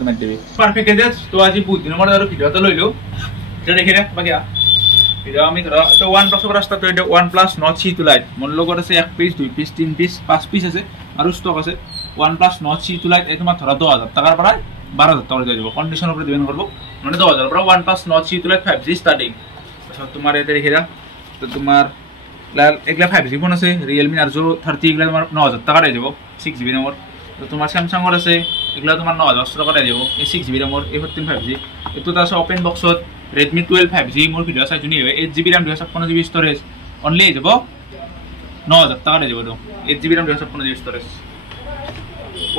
তোমার দিবি perfect edges তো আজি বহুত দিন মনে ধরো ভিডিওটা লইলো এটা দেখে রে বাকিয়া এটা আমি ধরো তো OnePlus এর রাস্তা তো এটা OnePlus Nord C2 Lite মন লগর আছে 1 পিস 2 পিস 3 পিস 5 পিস আছে আর স্টক আছে OnePlus Nord C2 Lite এই তোমার ধরো 2000 টাকার প্রায় 12000 টাকা দিয়ে দেব কন্ডিশন উপরে দিবেন করব মানে 2000 প্রায় OnePlus Nord C2 Lite 5G starting সব তোমার এটা দেখে রা তো তোমার এগুলা 5G ফোন আছে Realme Narzo 30 এগুলা তোমার 9000 টাকা দিয়ে দেব 6GB RAM তো তোমার Samsung এর আছে এগুলা তোমার 9000 টাকা দিয়ে দেব এই 6GB RAM এই 14 5G এতো আছে ওপেন বক্সত Redmi 12 5G মোর ভিডিও চাই জুনি 8GB RAM 256GB storage only দেব 9000 টাকা দিয়ে দেব 8GB RAM 256GB storage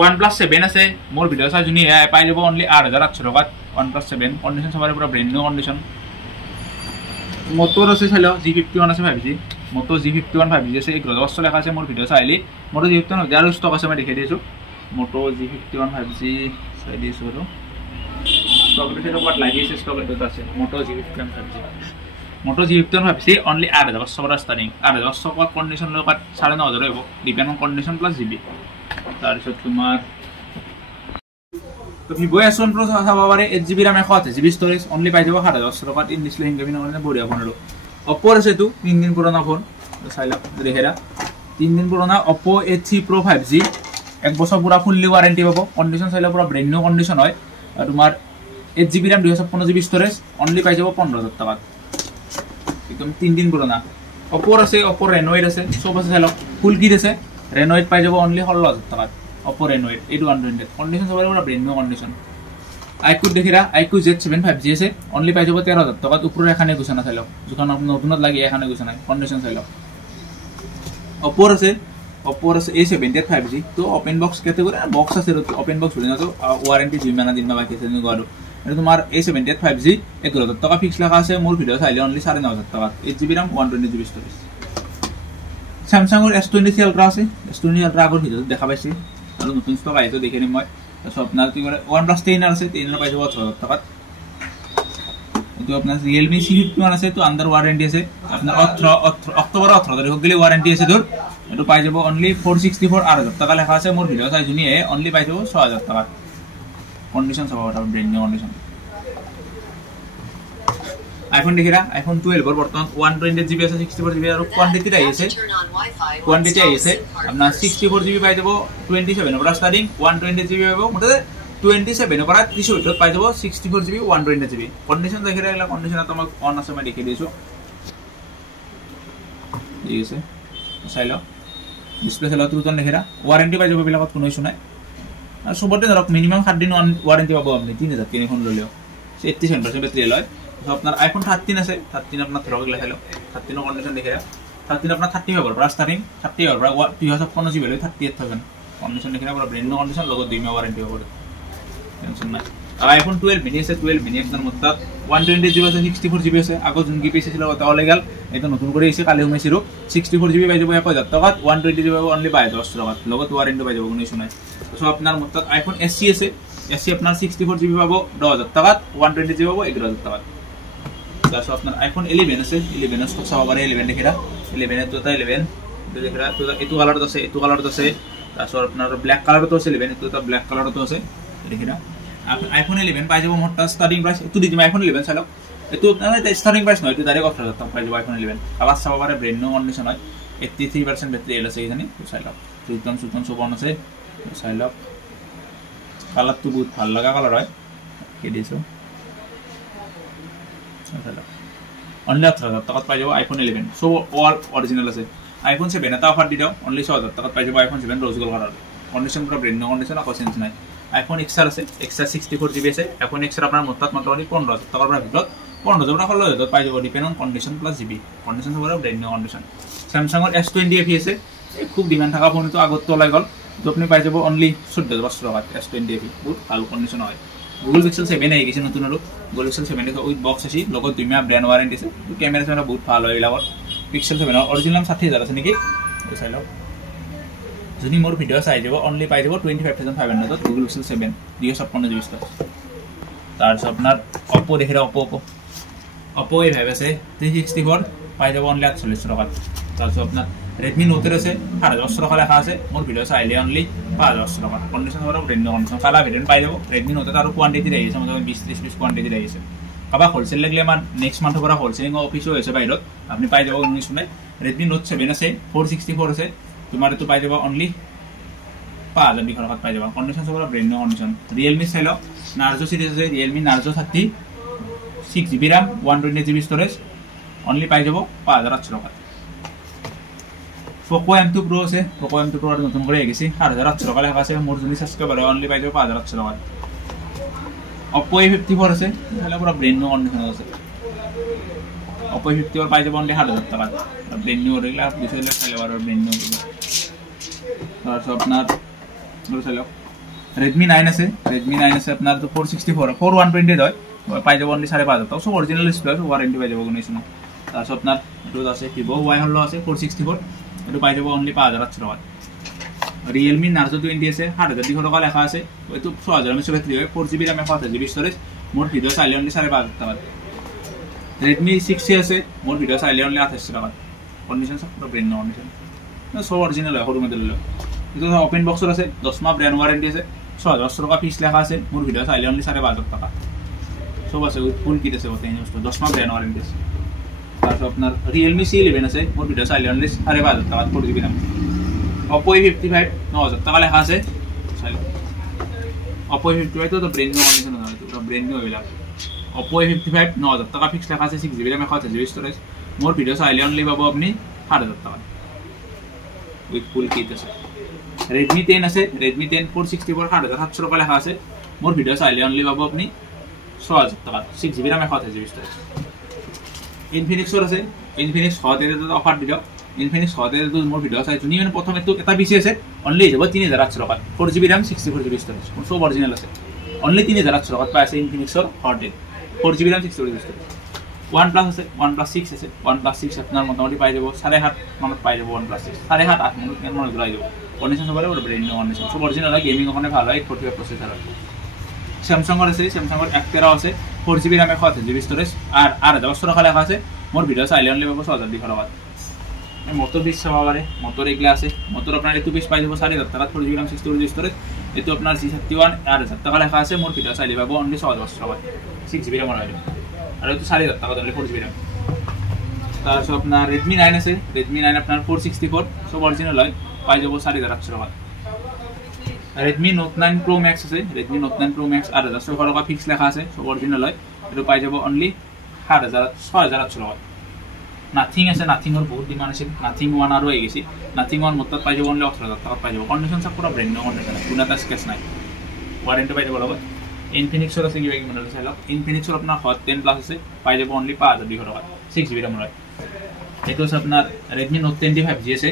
OnePlus 7 আছে মোর ভিডিও চাই জুনি পাই যাব অনলি 8800 টাকা OnePlus 7 কন্ডিশন সবার পুরো ব্র্যান্ড নিউ কন্ডিশন Moto আছে চাইলো G51 আছে 5G Moto G51 5G আছে 1100 লেখা আছে মোর ভিডিও চাইলি Moto G51 যার স্টক আছে মই দেখাই দিছো Moto G51 5G চাই দিছো আৰু স্টক এর উপর লাগিয়েছে স্টক এর আছে Moto G51 5G Moto G51 5G only 8800 টাকা স্টার্টিং 8800 টাকা কন্ডিশন লোক 9500 হইব depend on condition plus GB তারপর তোমার তো Vivo S1 Pro চাবা পারে 8GB RAM 128GB storage only পাই যাব 7800 টাকা ইন ডিসপ্লে হিংগামিন মানে বড়িয়া ফোন হলো Oppo আছে তো 3 দিন পুরনো ফোন চাইলা দেখেরা 3 দিন পুরনো Oppo A3 Pro 5G এক বছর পুরো ফুললি ওয়ারেন্টি পাবো কন্ডিশন চাইলা পুরো ব্র্যান্ড নিউ কন্ডিশন হয় আর তোমার 8GB RAM 256GB storage only পাই যাব 15000 টাকা একদম 3 দিন পুরনো Oppo আছে Oppo Renoid আছে সব আছে চাইলা ফুল কিট আছে Renoid পাই যাব অনলি 16000 টাকা Oppo Renoid 8120 কন্ডিশন সবার পুরো ব্র্যান্ড নিউ কন্ডিশন iQOO দেখিরা iQOO Z7 5G আছে অনলি পাই যাব 13000 টাকা উপরে এখানে গুছানা চাইলো যখন আপনি নতুনত লাগি এখানে গুছানা কন্ডিশন চাইলো Oppo আছে A70 5G তো ওপেন বক্স ক্যাটাগরি বক্স আছে ওপেন বক্স বলি না তো ওয়ারেন্টি জিমানা দিন বাকি আছে নি গড় এটা তোমার A70 5G 11000 টাকা ফিক্স লেখা আছে মোর ভিডিও চাইলে অনলি 9500 টাকা 8GB RAM 120GB storage Samsung এর S23 Ultra আছে S23 Ultra আগৰ ভিডিও দেখা পাইছি আৰু নতুন স্টক আইতো দেখি নি মই সব আপনার কি করে OnePlus 10 আছে 10 এর পাই যাব 6000 টাকা তো আপনার Realme C51 আছে তো আন্ডার ওয়ারেন্টি আছে আপনার অক্টোবর 18 তারিখ গলি ওয়ারেন্টি আছে তোর এটা পাই যাব অনলি 464 8000 টাকা লেখা আছে মোর ভিডিও চাই জুনি অনলি পাই যাব 6000 টাকা কন্ডিশন সব ওটা ব্র্যান্ড নিউ কন্ডিশন iPhone দেখিরা iPhone 12 এর বর্তমান 128GB আছে 64GB আর কোয়ান্টিটি আছে আপনার 64GB পাই যাব 27 এর স্টার্টিং 128GB পাবো মোটামুটি 27 এর পর 30 ভিতর পাই যাব 64GB 128GB কন্ডিশন দেখিরা এলা কন্ডিশন তোমাক অন আছে মই দেখাই দিছো ঠিক আছে চাইলো ডিসপ্লে চাইলো তুলতন দেখিরা ওয়ারেন্টি পাই যাব বিলাকত কোনো ইস্যু নাই আর সবতে ধরক মিনিমাম 7 দিন ওয়ারেন্টি পাবো আপনি 3000 কিনে ফোন ললেও 87% ব্যাটারি লয় আপনার iPhone 13 আছে 13 আপনার ধরক লেখালো 13 কন্ডিশন দেখিরা 13 আপনার 30 হবে প্রাইস স্টার্টিং 30 হবে 2015GB লয় 38 থাকবেন কন্ডিশন দেখিরা পুরো ব্র্যান্ড নিউ কন্ডিশন লগো 2 মাস ওয়ারেন্টি হবে টেনশন নাই আর iPhone 12 mini আছে 12 mini আপনার মত 128GB আছে 64GB আছে আগো জুনকি পিসি ছিল ওটা হলে গেল এটা নতুন করে এসে কালি হুমেছিরো 64GB পাই যাব 1000 টাকা 128GB পাবো অনলি 2200 টাকা লগো ওয়ারেন্টি পাই যাব কোনো ইস্যু নাই তো আপনার মত iPhone SE আছে SE আপনার 64GB পাবো 10000 টাকা 128GB পাবো 11000 টাকা তারপর আপনার iPhone 11 আছে 11 এর স্টক সবারে 11 দেখিরা 11 এর তোতা 11 দেখিরা তো এতু কালার আছে তারপর আপনার ব্ল্যাক কালার তো আছে 11 তো ব্ল্যাক কালার তো আছে দেখিরা আপনি iPhone 11 পাই যাব মোটটা স্টার্টিং প্রাইস এতু দিদি iPhone 11 চালাও এতু না স্টার্টিং প্রাইস নয় এতু ডাইরেক্ট 18000 টাকা পাই যাব iPhone 11 আবার সবারে ব্র্যান্ড নিউ কন্ডিশন হয় 83% ব্যাটারি আছে এখানে তো চালাও সুতন সুবন আছে চালাও কালার তো বহুত ভালো লাগা কালার হয় কে দিছো অনলি 8000 টাকা পাই যাব iPhone 11 সো অল অরিজিনাল আছে iPhone 7 এটা অফার দি দাও অনলি 6000 টাকা পাই যাব iPhone 7 রোজ গোল্ড কালার কন্ডিশন পুরো ব্র্যান্ড নিউ কন্ডিশন আর সেন্স নাই iPhone XR আছে XR 64GB আছে iPhone XR আপনার মোটামুটি 15000 টাকার ভিতর 15000 টাকা হলো পাই যাব depend on condition plus GB condition পুরো ব্র্যান্ড নিউ কন্ডিশন Samsung এর S20 FE আছে খুব ডিমান্ড থাকা ফোন তো আগত তোলাই গল তো আপনি পাই যাব অনলি 14000 টাকা S20 FE বহুত ভালো কন্ডিশন হয় Google Pixel 7 আই গেছে নতুন আৰু Google Pixel 7 এর উইথ বক্স আছে লগত 2 মাস ব্র্যান্ড ওয়ারেন্টি আছে ক্যামেরা সেটা বহুত ভালো হয় লাগত Pixel 7 অরিজিনাল 60000 আছে নাকি চাইলো যদি মোর ভিডিও চাই যাব অনলি পাই যাব 25500 Google Pixel 7 256GB স্টোরেজ তারপর আপনার Oppo দেখিরা Oppo A5 আছে 364 পাই যাব অনলি 48 টাকা তারপর আপনার রেডমি নোটের আছে 8,500 টাকা লেখা আছে মোর ভিডিও চাইলে অনলি 5,500 টাকা কন্ডিশন হওয়ার ব্র্যান্ড নিউ কন্ডিশন কালা ভেরিয়েন্ট পাই যাব রেডমি নোটে আরো কোয়ান্টিটি রয়েছে মোটামুটি 20-30 পিস কোয়ান্টিটি রয়েছে কাবা হোলসেল লাগলে আমার নেক্সট মান্থ পৰা হোলসেলিং অফিসও আছে বাইৰত আপনি পাই যাব উনি শুনে রেডমি নোট 7 আছে 464 আছে তোমার তো পাই যাব অনলি 5,000 টাকা পাই যাব কন্ডিশন সব ব্র্যান্ড নিউ কন্ডিশন রিয়েলমি চাইলো নার্জো সিরিজ আছে Realme Narzo 30 6GB RAM 128GB storage only পাই যাব 5,800 টাকা Poco M2 Pro আছে Poco M2 Pro আর নতুন করে গেছি 8,800 টাকা লেখা আছে মোর জুনি সাবস্ক্রাইবার অনলি পাই যাব 5,800 টাকা Oppo A54 আছে তাহলে পুরো ব্র্যান্ড নিউ কন্ডিশন আছে Oppo A54 পাই যাব অনলি 8,000 টাকা ব্র্যান্ড নিউ রেগুলার 200 লাখ চাইলে আর ব্র্যান্ড নিউ আর সব আপনার ধরে চাইলো Redmi 9 আছে Redmi 9 আছে আপনার তো 464 4120 হয় পাই যাব অনলি 5,500 টাকা সব অরিজিনাল ডিসপ্লে আছে ওয়ারেন্টি পাই যাব কোনো ইস্যু না তারপর আপনার এটা আছে Vivo Y হলো আছে 464 এটা পাই যাব অনলি 5,800 টাকা Realme Narzo 20 আছে 8,000 টাকা লেখা আছে ওই তো 6000 এমএস ব্যাটারি হয় 4GB RAM 5GB storage more video চাইলে অনলি 5,500 টাকা Redmi 6C আছে মোর ভিডিও চাইলে অনলি 2800 টাকা কন্ডিশন সব ব্র্যান্ড নিউ কন্ডিশন সব অরিজিনাল হয় হরু মডেল হলো এটা ওপেন বক্সর আছে 10 মাহ ব্র্যান্ড ওয়ারেন্টি আছে 6000 টাকা পিস লেখা আছে মোর ভিডিও চাইলে অনলি 5,500 টাকা সব আছে ফুল কিট আছে ওতে ইনস্টল 10 মাহ ব্র্যান্ড ওয়ারেন্টি আছে তারপর আপনার Realme C11 আছে মোর ভিডিও চাইলে অনলি 5,500 টাকা 4GB RAM Oppo A55 9,000 টাকা লেখা আছে চাইলে Oppo A55 তো ব্র্যান্ড নিউ কন্ডিশন আছে তো ব্র্যান্ড নিউ হইলা Oppo A55 9,000 টাকা ফিক্স লেখা আছে 6GB RAM 128GB storage more video চাইলে অনলি পাবো আপনি 8,000 টাকা উইথ ফুল কিট আছে Redmi 10 আছে Redmi 10 464 8,700 টাকা লেখা আছে মোর ভিডিও চাইলে অনলি পাবো আপনি 6,000 টাকা 6GB RAM 128GB storage Infinix আছে Infinix হতে তো অফার দিলো Infinix হতে তো মোর ভিডিও চাইছো নি মানে প্রথমে তো এটা বেশি আছে অনলি যাব 3,800 টাকা 4GB RAM 64GB স্টোরেজ সব অরিজিনাল আছে অনলি 3,800 টাকা পাই আছে Infinix এর হতে 4GB RAM 64GB storage OnePlus আছে OnePlus 6 আছে OnePlus 6 আপনার মোটামুটি পাই যাব 8.5 মানত পাই যাব OnePlus 6 8.5 8 মানত কেন মনে ধরাই যাব কন্ডিশন সব বড় ব্র্যান্ড নিউ কন্ডিশন সব অরিজিনাল হয় গেমিং ওখানে ভালো হয় 45 প্রসেসর আছে Samsung এর আছে Samsung এর 1 আছে 4GB RAM 128GB স্টোরেজ আর 8,500 টাকা লেখা আছে মোর ভিডিও চাইলে অনলি পাবো 6,000 টাকা মোটর পিস সবারে মোটর এগুলা আছে মোটর আপনার একটু পিস পাই যাব 4,000 টাকা 4GB RAM 64GB স্টোরেজ এতো আপনার C31 8,000 টাকা লেখা আছে মোর ভিডিও চাইলে পাবো অনলি 6,500 টাকা 6GB RAM আর তো 4,000 টাকা দিলে 4GB RAM তারপর আপনার Redmi 9 আছে Redmi 9 আপনার 464 সব অরিজিনাল হয় পাই যাব 4,800 টাকা Redmi Note 9 Pro Max আছে Redmi Note 9 Pro Max 8,000 টাকা ফিক্স লেখা আছে সব অরিজিনাল হয় এটা পাই যাব অনলি 6,800 টাকা Nothing আছে Nothing এর বহুত ডিমান্ড আছে Nothing 1 আর হয়ে গেছে Nothing 1 মত পাই যাব অনলি 18,000 টাকা পাই যাব কন্ডিশন সব পুরো ব্র্যান্ড নিউ কন্ডিশন কোনো তা স্কেচ নাই ওয়ারেন্টি পাই যাব বরাবর Infinix এর আছে কি কি মডেল আছে Infinix এর আপনার Hot 10 Plus আছে পাই যাব অনলি 5,000 টাকা 6GB RAM হয় এটা হচ্ছে আপনার Redmi Note 10 5G আছে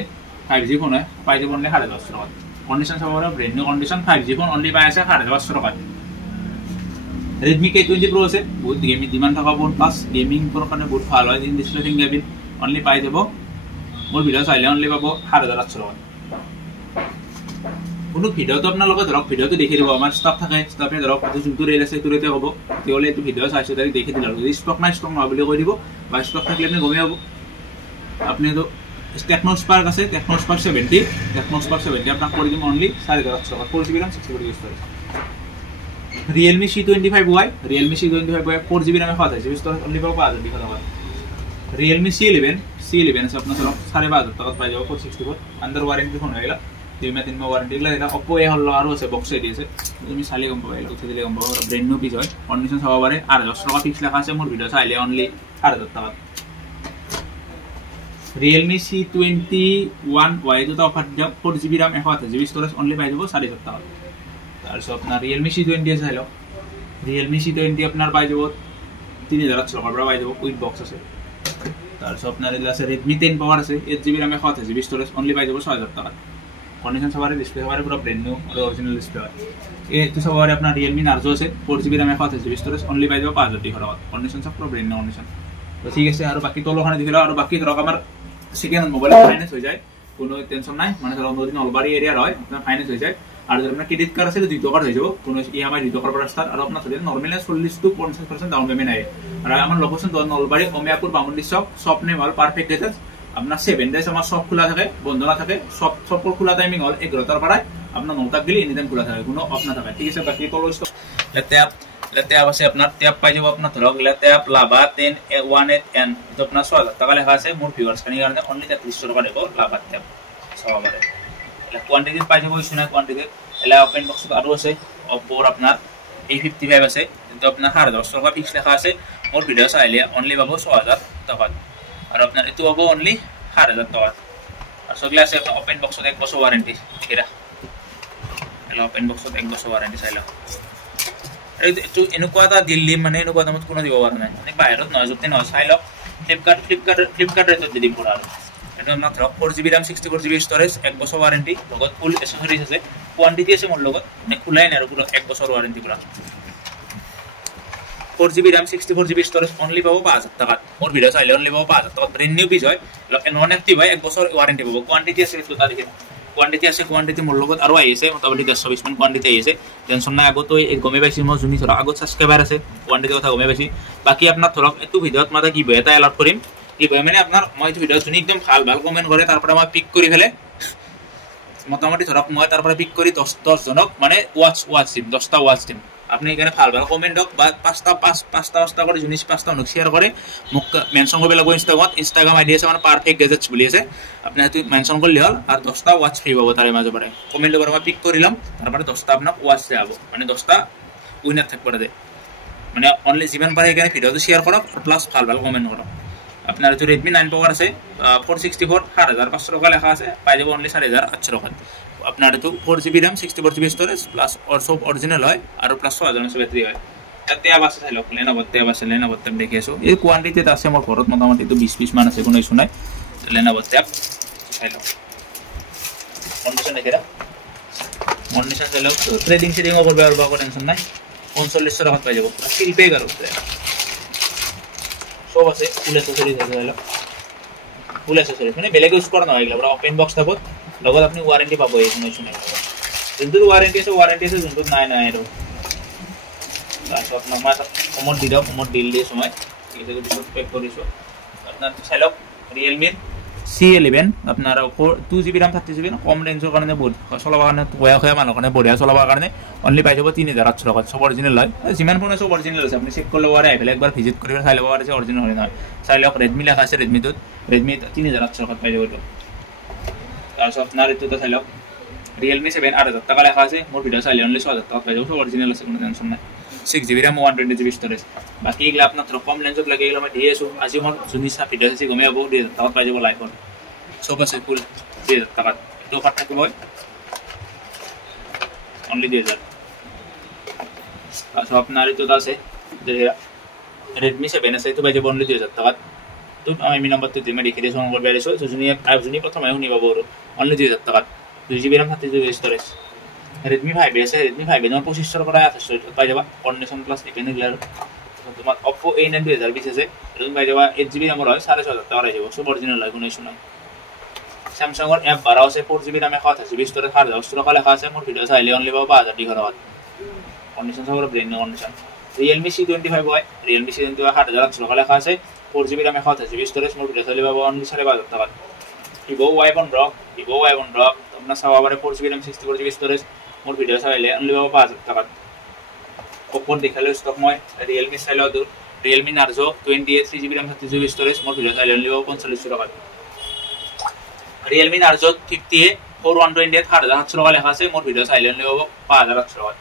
5G ফোন হয় পাই যাব অনলি 8,500 টাকা কন্ডিশন সব বড় brand new condition 5G phone only পাই আছে 8,500 টাকা Redmi K20 Pro আছে বহুত গেমিং ডিমান্ড থাকা ফোন প্লাস গেমিং পুরো কানে বহুত ভালো হয় ইন ডিসপ্লে ফিঙ্গারপ্রিন্ট অনলি পাই যাব মোর ভিডিও চাইলে অনলি পাবো 8,800 টাকা কোনো ভিডিও তো আপনার লগত ধরক ভিডিও তো দেখে দিব আমার স্টক থাকে স্টকে ধরক কত যোনটো রেল আছে তুরেতে হ'ব তেলে তো ভিডিও চাইছো তাই দেখে দিল যদি স্টক নাই স্টক না বলি কই দিব বা স্টক থাকলে আপনি গমে যাব আপনি তো Techno Spark আছে Techno Spark 70 আপনার করে দিব অনলি 4,500 টাকা 4GB RAM 64GB storage Realme C25Y 4GB RAM 128GB storage only পাবো 5,000 টাকা Realme C11 আছে আপনার 5,500 টাকা পাই যাব 464 আন্ডার ওয়ারেন্টি ফোন হইলা 2 মাস 3 মাস ওয়ারেন্টি লাগা Oppo A হলো আর আছে বক্সে দিয়েছে তুমি সালি কম পাইলা উঠে দিলে কম পাবো ব্র্যান্ড নিউ পিস হয় কন্ডিশন সব বারে 8,000 টাকা ফিক্স লেখা আছে মোর ভিডিও চাইলে অনলি 8,000 টাকা Realme C21Y তো অফার দাও 4GB RAM 128GB storage only পাই যাব 4,000 টাকা তারপর আপনার Realme C20 আছে হলো Realme C20 আপনার পাই যাব 3,800 টাকা পাই যাব উইথ বক্স আছে তারপর আপনার এগুলা আছে Redmi 10 Power আছে 8GB RAM 128GB storage only পাই যাব 6,000 টাকা কন্ডিশন সবারে ডিসপ্লে সবারে পুরো ব্র্যান্ড নিউ আর অরিজিনাল ডিসপ্লে হয় এই তো সবারে আপনার Realme Narzo আছে 4GB RAM 128GB storage only পাই যাব 5,000 টাকা কন্ডিশন সব পুরো ব্র্যান্ড নিউ কন্ডিশন তো ঠিক আছে আর বাকি তলখানে দিলা আর বাকি ধরক আমার সেকেন্ড মোবাইল ফাইনান্স হয়ে যায় কোনো টেনশন নাই মানে ধরো নদী নলবাড়ি এরিয়া হয় আপনার ফাইনান্স হয়ে যায় আর যদি আপনার ক্রেডিট কার্ড আছে 2 টাকা হয়ে যাব কোনো ইএমআই 2 টাকার পর স্টার্ট আর আপনার ধরে নরমালি 40 to 50% ডাউন পেমেন্ট আয় আর আমার location Nalbari Omiyapur Bamundi shop name all perfect গেজেস আপনার 7 days আমার সব খোলা থাকে, বন্ধ না থাকে। সব খোলা টাইমিং হল 11টার পরে আপনার 9টা গেলে এনি টাইম খোলা থাকে, কোনো অফ না থাকে, ঠিক আছে। বাকি কল ট্যাপ আছে আপনার, ট্যাপ পাই যাব আপনার ধরক ট্যাপ লাভা 1018N, এটা আপনার 6000 টাকা লেখা আছে। মোর ভিউয়ার্স কানি কারণে অনলি 3300 টাকা দেব লাভা ট্যাপ সবারে। এটা কোয়ান্টিটি পাই যাব, শুনা কোয়ান্টিটি এলা ওপেন বক্স আরো আছে। অপোর আপনার A55 আছে, কিন্তু আপনার 1000 টাকা ফিক্স লেখা আছে। মোর ভিডিও চাইলে অনলি পাবো 6000 টাকা, আর আপনার এটো পাবো অনলি 7000 টাকা। আর সবগুলা আছে ওপেন বক্সত 1 বছর ওয়ারেন্টি, এরা এলা ওপেন বক্সত 1 বছর ওয়ারেন্টি চাইলা। এইটো এনেকুৱা এটা দিল্লী মানে এনেকুৱা দামত কোনো দিব পৰা নাই, মানে বাহিৰত নহয় য'তে নহয় চাই লওক। ফ্লিপকাৰ্ট ৰেটত দি দিম পৰা। আৰু এইটো মাত্ৰ 4GB RAM 64GB ষ্ট'ৰেজ, 1 বছৰ ৱাৰেণ্টি, লগত ফুল এচেছৰিজ আছে। কোৱান্টিটি আছে মোৰ লগত, মানে খোলাই নাই আৰু পুৰা 1 বছৰ ৱাৰেণ্টি পুৰা। 4GB RAM 64GB storage only পাব 5000 টাকাত। মোৰ ভিডিঅ' চাইলে অনলি পাব 5000 টাকাত। ব্ৰেণ্ড নিউ পিচ হয়, নন এক্টিভ হয়, 1 বছৰ ৱাৰেণ্টি পাব। কোৱান্টিটি আছে এইটো তাৰিখে, কোৱান্টিটি আছে। কোৱান্টিটি মোৰ লগত আৰু আহি আছে, মোটামুটি 120 মান কোৱান্টিটি আহি আছে। টেনশ্যন নাই, আগতো গমে পাইছি মই যোনি ধৰক আগত ছাবস্ক্ৰাইবাৰ আছে, কোৱান্টিটিৰ কথা গমে পাইছি। বাকী আপোনাৰ ধৰক এইটো ভিডিঅ'ত মই এটা গিভৱে এটা এলাউট কৰিম। গিভৱে মানে আপোনাৰ মই এইটো ভিডিঅ'ত যোনি একদম ভাল কমেণ্ট কৰে তাৰ পৰা মই পিক কৰি ফেলে মোটামুটি ধৰক মই তাৰ পৰা পিক কৰি 10 জনক মানে ৱাচ দিম, 10টা ৱাচ দিম। আপনি এখানে ভাল কমেন্ট হোক বা পাঁচটা করে জিনিস 5টা অনুক শেয়ার করে মোক মেনশন করবে লাগবে ইনস্টাগ্রাম আইডি আছে মানে পারফেক্ট গ্যাজেটস বলি আছে। আপনি হয়তো মেনশন করলে হল আর 10টা ওয়াচ ফ্রি পাবো তার মাঝে পরে। কমেন্ট করে পিক করিলাম, তারপরে 10টা আপনার ওয়াচ দেওয়া মানে 10টা উইনার থাকবে দে। মানে অনলি যিমান পারে এখানে ভিডিওতে শেয়ার করক প্লাস ভাল কমেন্ট করক। আপনার যে রেডমি 9 পাওয়ার আছে 464 7500 টাকা লেখা আছে, পাই যাব অনলি 4800 টাকা। আপনার তো 4GB RAM 64GB storage plus সব অরিজিনাল হয় আর প্লাস 6000 ব্যাটারি হয়। ট্যাব আছে চাই লওক, লেনোভোর ট্যাব আছে, লেনোভোর ট্যাব দেখি আছো। এই কোয়ান্টিটিতে আছে আমার ঘরত মোটামুটি তো 20 পিস মান আছে, কোনো ইস্যু নাই। লেনোভোর ট্যাব চাই লওক, কন্ডিশন দেখে কন্ডিশন চাই লওক। ট্রেডিং সেটিংও করবে আর বাকো টেনশন নাই। 3900 টাকা পাই যাব, ফ্রি পে করো সব আছে। ফুল অ্যাকসেসরিজ আছে চাই লওক, ফুল অ্যাকসেসরিজ মানে বেলেগ ইউজ করা না এগুলো পুরো ওপেন বক্স থাকত। লগত আপনি ওয়ারেন্টি পাবো, এই কোনো ইস্যু নাই। যোনটোৰ ওয়াৰেন্টি আছে যোনটোৰ নাই আৰু তাৰপিছত আপোনাক মই কমত দি দিওঁ, কমত ডিল দিয়ে সময় ঠিক আছে। পিছত পেক কৰিছোঁ আপোনাৰ চাই লওক ৰিয়েলমিৰ C11 আপোনাৰ 2GB RAM 30GB কম ৰেঞ্জৰ কাৰণে বহুত চলাবৰ কাৰণে কয়া মানুহৰ কাৰণে বঢ়িয়া চলাবৰ কাৰণে অনলি পাই যাব 3800 টকাত। চব অৰিজিনেল হয়, যিমান ফোন আছে অৰিজিনেল আছে। আপুনি চেক কৰিব পাৰে, আহিলে একবাৰ ভিজিট কৰি চাই ল'ব পাৰে অৰিজিনেল হয় নহয়। চাই লওক ৰেডমি লেখা আছে, ৰেডমি 3800 টকাত পাই যাব এইটো। তাৰপিছত আপোনাৰ এইটো চাই লওক ৰিয়েলমি 7 8000 টাকা লেখা আছে। মোৰ ভিডিঅ' চাইলে অনলি 6000 টাকা পাই যাব, সব অৰিজিনেল আছে, কোনো টেনশ্যন নাই। 6GB RAM 120GB storage. বাকী এইগিলা আপোনাৰ ধৰক কম ৰেঞ্জত লাগে, এইগিলা মই দিয়ে আছোঁ। আজি মোৰ যোনি ভিডিঅ' চাইছে গমেই পাব 2000 টাকাত পাই যাব লাইফত। সব আছে ফুল 2000 টাকাত। এইটো অফাৰ থাকিব অনলি 2000। তাৰপিছত আপোনাৰ এইটোত আছে যে ৰেডমি 7 আছে, এইটো পাই যাব অনলি 2000 টাকাত। তো আমি নম্বৰটো দিম দেখি দিছোঁ, নম্বৰ বেৰিছোঁ যোনি প্ৰথমে শুনি পাব আৰু অনলি 2000 টাকাত। 2GB RAM 30GB storage. Redmi 5 আছে, ৰেডমি 5 তোমাৰ 2500 পৰা 2800 পাই যাবা। কণ্ডিশ্যন প্লাছ ডিপেণ্ড এইগিলা আৰু তোমাৰ অপো A9 2020 আছে, এইটো পাই যাবা 8GB RAM হয় 6500 টাকা পাই যাব, সব অৰিজিনেল হয়, কোনো ইছ্যু নাই। স্যামসাঙৰ F12 আছে 4GB RAM 128GB ষ্ট'ৰেজ 7000 টকা লেখা আছে। মোৰ ভিডিঅ' চাইলে অনলি পাব 5200 টকাত। কণ্ডিশ্যন চাব brand new condition. Realme C25 হয়, ৰিয়েলমি C25 7800 টকা লেখা আছে। 4GB RAM 128GB storage. মোৰ ভিডিঅ' চাইলে পাব অনলি 5500 টকাত। ভিভো Y1 Rock আপোনাৰ চাব পাৰে 4GB RAM 64GB ষ্ট'ৰেজ। মোৰ ভিডিঅ' চাইলে অনলি পাব 5000 টকাত। অপোত দেখালে ষ্টক মই ৰিয়েলমি চাই লওঁ তোৰ Realme Narzo 28 3GB RAM 30GB storage. মোৰ ভিডিঅ' চাইলে অনলি পাব 4500 টকাত। ৰিয়েলমি নাৰ্জো 50A 4128 7700 টকা লেখা আছে। মোৰ ভিডিঅ' চাইলে অনলি পাব 5800 টকাত।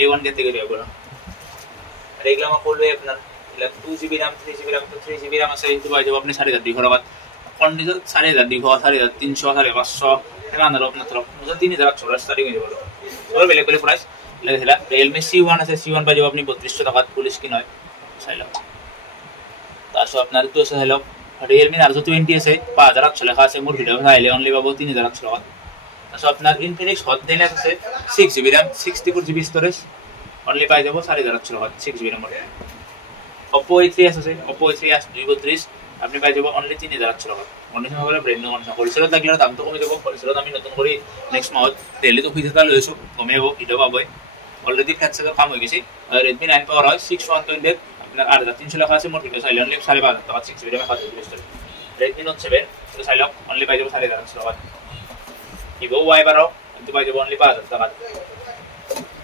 A1 কেটেগৰী হ'ব আৰু এইগিলা মই ক'লোৱে আপোনাৰ 2GB RAM 3GB RAM আছে, সেইটো পাই যাব আপুনি 4200 টকাত। কণ্ডিশ্যন 4200 4300 500 সেনেকুৱা আৰু আপোনাৰ ধৰক 3800 ষ্টাৰ্টিং হৈ যাব আৰু সব বেলেগ বেলেগ প্ৰাইচ লাগিছিলে। ৰিয়েলমি C1 আছে, C1 পাই যাব আপুনি 3200 টকাত, ফুল স্ক্ৰীণ হয়, চাই লওক। তাৰপিছত আপোনাৰ এইটো আছে চাই লওক ৰিয়েলমি নাৰ্জো 20 আছে 5800 লেখা আছে। মোৰ ভিডিঅ' চাইলে অনলি পাব 3800 টকাত। তাৰপিছত আপোনাৰ ইনফিনিক্স হট 10 আছে 6GB RAM 64GB storage, only পাই যাব 4800 টকাত 6GB RAM। অপো A3 আছে, অপো A3 232 আপনি পাই যাব অনলি 3800 টকাত। কণ্ডিশ্যন হ'লে ব্ৰেণ্ড নিউ কণ্ডিশ্যন। হ'লচেলত লাগিলে দামটো কমি যাব। হ'লচেলত আমি নতুন কৰি নেক্সট মাহত দিল্লীত অফিচ এটা লৈ আছোঁ, কমে হ'ব, ভিডিঅ' পাবই। অলৰেডি ফেট চেটৰ কাম হৈ গৈছে। ৰেডমি 9 পাৱাৰ হয় 6128 আপোনাৰ 8300 লেখা আছে। মোৰ ভিডিঅ' চাইলে অনলি 5500 টকাত 6GB RAM 128GB storage. Redmi note 7 তো চাই লওক অনলি পাই যাব 4,800 টকাত ভিভো Y12 কিন্তু পাই যাব অনলি 5,000 টাকাত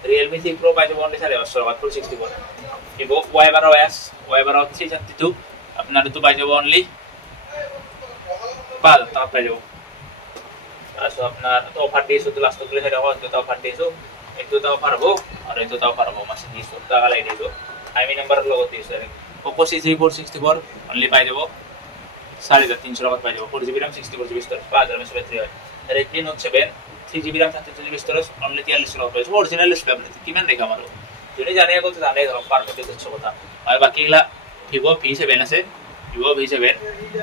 Realme 6 Pro পাই যাব অনলি 4,500 টাকাত 464 ভিভো Y12s Y12 332 আপনার তো পাই যাব অনলি 5,000 টাকা পাই যাব আসো আপনার তো অফার দিয়েছো তো লাস্ট করে সেটা হচ্ছে তো অফার দিয়েছো একটু তো অফার হবো আর একটু তো অফার হবো মাসে 200 টাকা লাই দিয়েছো আইমি নাম্বার লগত দিয়েছো Oppo C3464 অনলি পাই যাব 3,300 টাকা পাই যাব 4GB RAM 64GB storage 5,000 mAh battery হয় Redmi Note 7 3GB RAM 32GB storage only 4300 টাকা পাই যাব অরিজিনাল ডিসপ্লে আপনি কিমান দেখা মারো যদি জানে কত জানে ধরো পারফেক্ট হচ্ছে কথা আর বাকিগুলা Vivo V7 আছে Vivo V7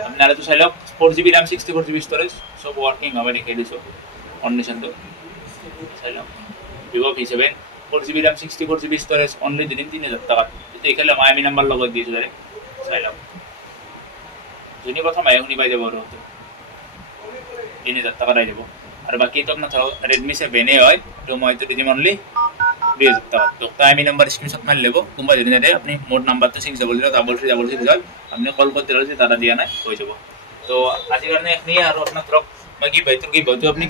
আপনারা তো চাইলো 4GB RAM 64GB স্টোরেজ সব ওয়ার্কিং হবে দেখাই দিছো কন্ডিশন তো চাইলো Vivo V7 4GB RAM 64GB storage only দিন 3,000 টাকা তো এখানে আইমি নাম্বার লগত দিয়েছো ধরে চাইলো যদি প্রথম আই হুনি পাই যাব আর তো 3,000 টাকা পাই যাব আর বাকি তো আপনার ধরো Redmi 7 এ হয় তো মই তো দিম অনলি 2,000 টাকা তো আইমি নাম্বার স্ক্রিনশট মার লেবো তোমরা যদি না দেয় আপনি মোট নাম্বার তো 600 হয় আপনি কল করতে রয়েছে তারা দিয়া না হয়ে যাব তো আজকের কারণে এখনি আর আপনার ধরো বাকি বাইতুর কি বলতো আপনি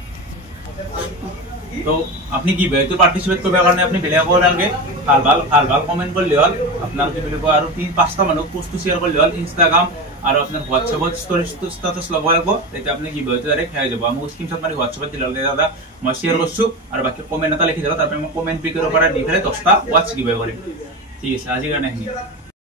তো আপনি কি বেহতর পার্টিসিপেট করবে কারণে আপনি বেলা করার আগে ভাল কমেন্ট করলে হল আপনার কি বলবো আর 3-5টা মানুষ পোস্ট শেয়ার করলে হল ইনস্টাগ্রাম আর আপনার হোয়াটসঅ্যাপত স্টোরি স্ট্যাটাস লগাই রাখবো এতে আপনি কি বেহতর ডাইরেক্ট খেয়ে যাব আমি স্ক্রিনশট মারি হোয়াটসঅ্যাপত দিলে দাদা মই শেয়ার করছো আর বাকি কমেন্ট এটা লিখি দিলো তারপরে আমি কমেন্ট পিকের উপরে দি ফেলে 10টা ওয়াচ গিভ করে ঠিক আছে আজকের কারণে